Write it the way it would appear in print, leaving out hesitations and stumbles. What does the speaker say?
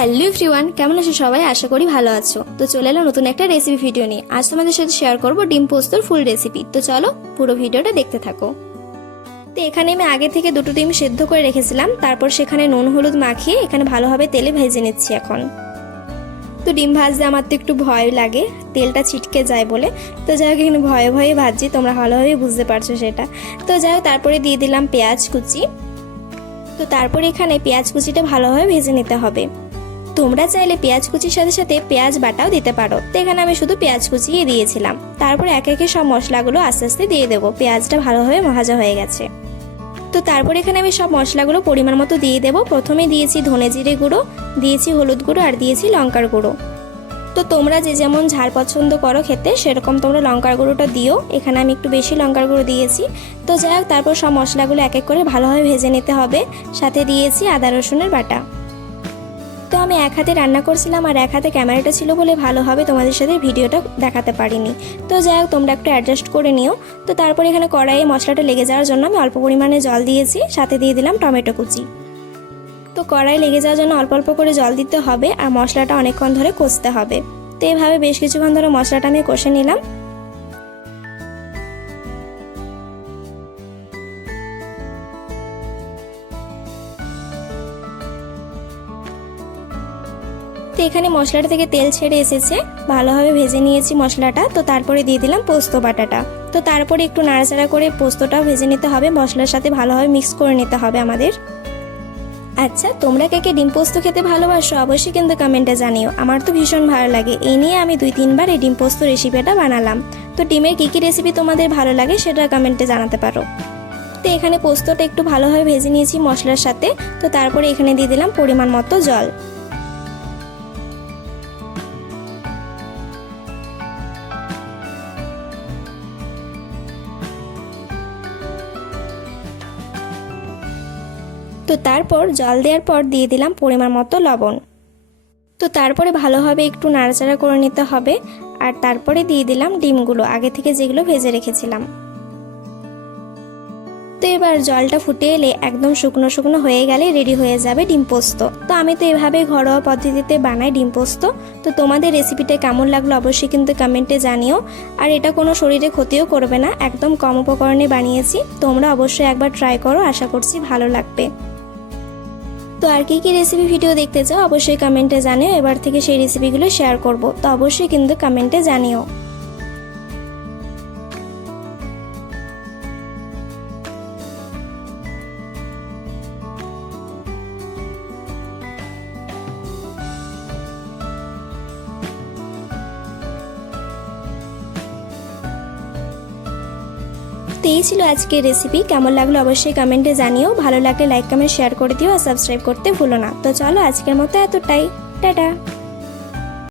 Hello everyone, কেমন আছো সবাই? আশা করি ভালো আছো। তো চলে এলো নতুন একটা রেসিপি ভিডিও নিয়ে। আজ তোমাদের সাথে শেয়ার করব ডিম পোস্তর ফুল রেসিপি। তো চলো পুরো ভিডিওটা দেখতে থাকো। তো এখানে আমি আগে থেকে দুটো ডিম সেদ্ধ করে রেখেছিলাম, তারপর সেখানে নুন হলুদ মাখিয়ে এখানে ভালোভাবে তেলে ভেজে নিচ্ছি এখন। তো ডিম ভাজতে আমার তো একটু ভয় লাগে, তেলটা ছিটকে যায় বলে। তো যাই হোক, এখানে ভয়ে ভয়ে ভাজছি, তোমরা ভালোভাবে বুঝতে পারছো সেটা। তো যাই হোক, তারপরে দিয়ে দিলাম পেঁয়াজ কুচি। তো তারপরে এখানে পেঁয়াজ কুচিটা ভালোভাবে ভেজে নিতে হবে। তোমরা চাইলে পেঁয়াজ কুচির সাথে সাথে পেঁয়াজ বাটাও দিতে পারো। তো এখানে আমি শুধু পেঁয়াজ কুচিয়ে দিয়েছিলাম। তারপরে একে একে সব মশলাগুলো আস্তে আস্তে দিয়ে দেবো। পেঁয়াজটা ভালোভাবে ভাজা হয়ে গেছে। তো তারপরে এখানে আমি সব মশলাগুলো পরিমাণ মতো দিয়ে দেবো। প্রথমে দিয়েছি ধনে জিরে গুঁড়ো, দিয়েছি হলুদ গুঁড়ো আর দিয়েছি লঙ্কার গুঁড়ো। তো তোমরা যে যেমন ঝাল পছন্দ করো খেতে, সেরকম তোমরা লঙ্কার গুঁড়োটা দিও। এখানে আমি একটু বেশি লঙ্কার গুঁড়ো দিয়েছি। তো যাই হোক, তারপর সব মশলাগুলো এক এক করে ভালোভাবে ভেজে নিতে হবে। সাথে দিয়েছি আদা রসুনের বাটা। তো আমি এক হাতে রান্না করছিলাম আর এক হাতে ক্যামেরাটা ছিল বলে ভালোভাবে তোমাদের সাথে ভিডিওটা দেখাতে পারিনি। তো যাই হোক, তোমরা একটু অ্যাডজাস্ট করে নিও। তো তারপরে এখানে কড়াইয়ে মশলাটা লেগে যাওয়ার জন্য আমি অল্প পরিমাণে জল দিয়েছি, সাথে দিয়ে দিলাম টমেটো কুচি। তো কড়াই লেগে যাওয়ার জন্য অল্প অল্প করে জল দিতে হবে আর মশলাটা অনেকক্ষণ ধরে কষতে হবে। তো এইভাবে বেশ কিছুক্ষণ ধরে মশলাটা আমি কষে নিলাম। তো এখানে মশলাটা থেকে তেল ছেড়ে এসেছে, ভালোভাবে ভেজে নিয়েছি মশলাটা। তো তারপরে দিয়ে দিলাম পোস্ত বাটাটা। তো তারপরে একটু নাড়াচাড়া করে পোস্তটাও ভেজে নিতে হবে, মশলার সাথে ভালোভাবে মিক্স করে নিতে হবে আমাদের। আচ্ছা, তোমরা কে কে ডিম পোস্ত খেতে ভালোবাসো অবশ্যই কিন্তু কমেন্টে জানিও। আমার তো ভীষণ ভালো লাগে। এই নিয়ে আমি 2-3 বার এই ডিম পোস্ত রেসিপিটা বানালাম। তো ডিমের কী কী রেসিপি তোমাদের ভালো লাগে সেটা কমেন্টে জানাতে পারো। তো এখানে পোস্তটা একটু ভালোভাবে ভেজে নিয়েছি মশলার সাথে। তো তারপরে এখানে দিয়ে দিলাম পরিমাণ মতো জল। তো তারপর জল দেওয়ার পর দিয়ে দিলাম পরিমাণ মতো লবণ। তো তারপরে ভালোভাবে একটু নাড়াচাড়া করে নিতে হবে। আর তারপরে দিয়ে দিলাম ডিমগুলো আগে থেকে যেগুলো ভেজে রেখেছিলাম। তো এবার জলটা ফুটে এলে একদম শুকনো শুকনো হয়ে গেলে রেডি হয়ে যাবে ডিম পোস্ত। তো আমি তো এভাবে ঘরোয়া পদ্ধতিতে বানাই ডিম পোস্ত। তো তোমাদের রেসিপিটা কেমন লাগলো অবশ্যই কিন্তু কমেন্টে জানিও। আর এটা কোনো শরীরে ক্ষতিও করবে না, একদম কম উপকরণে বানিয়েছি। তোমরা অবশ্যই একবার ট্রাই করো, আশা করছি ভালো লাগবে। তো আর কি কি রেসিপি ভিডিও দেখতে চাও অবশ্যই কমেন্টে জানিও। এবার থেকে সেই রেসিপিগুলো শেয়ার করব। তো অবশ্যই কিন্তু কমেন্টে জানিও। তো এই ছিল আজকের রেসিপি। কেমন লাগলো অবশ্যই কমেন্টে জানিও। ভালো লাগলে লাইক কমেন্ট শেয়ার করে দিও আর সাবস্ক্রাইব করতে ভুলো না। তো চলো আজকের মতো এতটাই, টাটা।